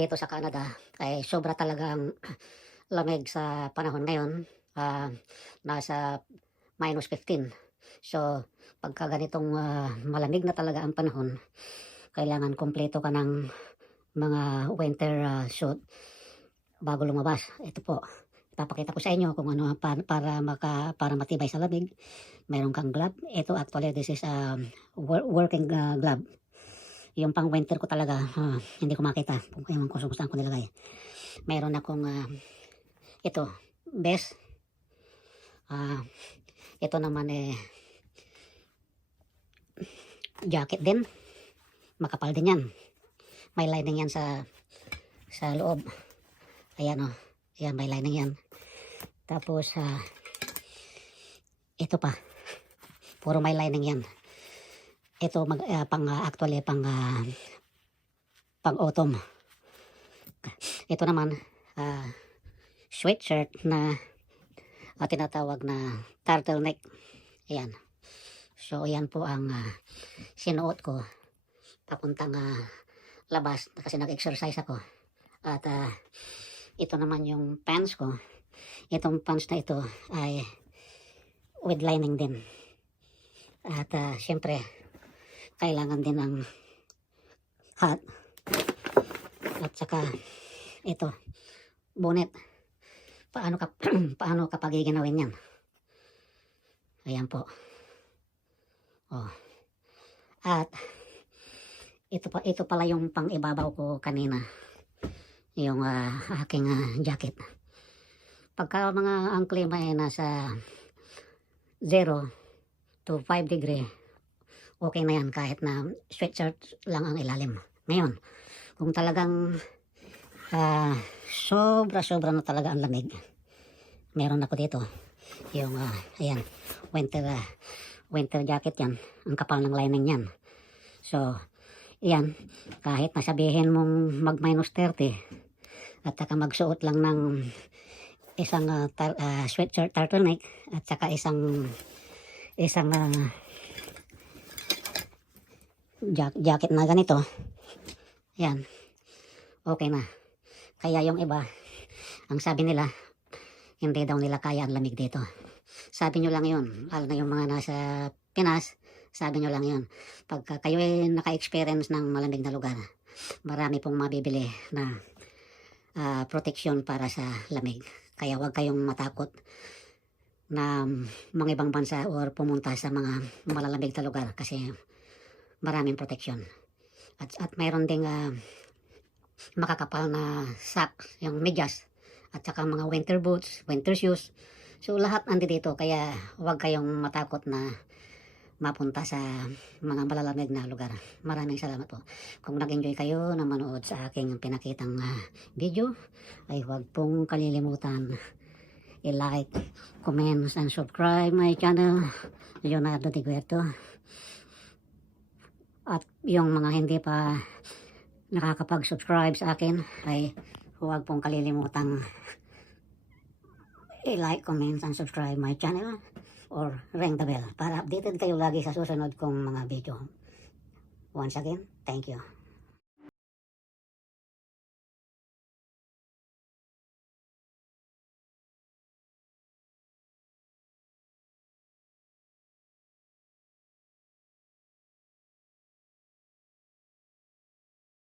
dito sa Canada ay sobra talagang lamig sa panahon ngayon. Nasa -15. So, pagka ganitong malamig na talaga ang panahon, kailangan kumpleto ka ng mga winter suit bago lumabas. Ito po, ipapakita ko sa inyo kung ano para matibay sa lamig. Meron kang glove. Ito actually this is working glove. Yung pang winter ko talaga, hindi ko makita kung saan ko nilagay. Meron akong ito, vest. Ito naman jacket din. Makapal din yan. May lining yan sa loob. Ayan o. Ayan, may lining yan. Tapos, ito pa. Puro may lining yan. Ito actually pang autumn. Ito naman sweatshirt na tinatawag na turtleneck. Ayan. So ayan po ang sinuot ko papuntang labas kasi nag-exercise ako. At ito naman yung pants ko. Itong pants na ito ay with lining din. At syempre kailangan din ng hat. At saka ito, bonnet. Paano kapag iginawin yan? Ayan po. Oh. At ito pala yung pang ibabaw ko kanina. Yung aking jacket. Pagka mga ang klima ay nasa 0 to 5 degree, okay na yan kahit na sweatshirt lang ang ilalim. Ngayon, kung talagang sobra na talaga ang lamig, meron ako dito yung ayan, winter jacket yan. Ang kapal ng lining yan. So, yan, kahit nasabihin mong mag-30 at saka magsuot lang ng isang sweatshirt turtleneck at saka isang jacket na ganito, yan, okay na. Kaya yung iba, ang sabi nila, hindi daw nila kaya ang lamig dito. Sabi nyo lang yun, lalo na yung mga nasa Pinas, sabi nyo lang yun. Pagka kayo ay naka-experience ng malamig na lugar, marami pong mabibili na protection para sa lamig. Kaya huwag kayong matakot na mga ibang bansa or pumunta sa mga malalamig na lugar kasi maraming protection. At mayroon ding makakapal na socks, yung medyas, at saka mga winter boots, winter shoes. So lahat andi dito, kaya huwag kayong matakot na mapunta sa mga malalamig na lugar. Maraming salamat po. Kung nag-enjoy kayo na manood sa aking pinakitang video, ay huwag pong kalilimutan i-like, comment, and subscribe my channel, Leonardo de Guerto. At yung mga hindi pa nakakapag-subscribe sa akin ay huwag pong kalilimutang i-like, comment, and subscribe my channel or ring the bell para updated kayo lagi sa susunod kong mga video. Once again, thank you.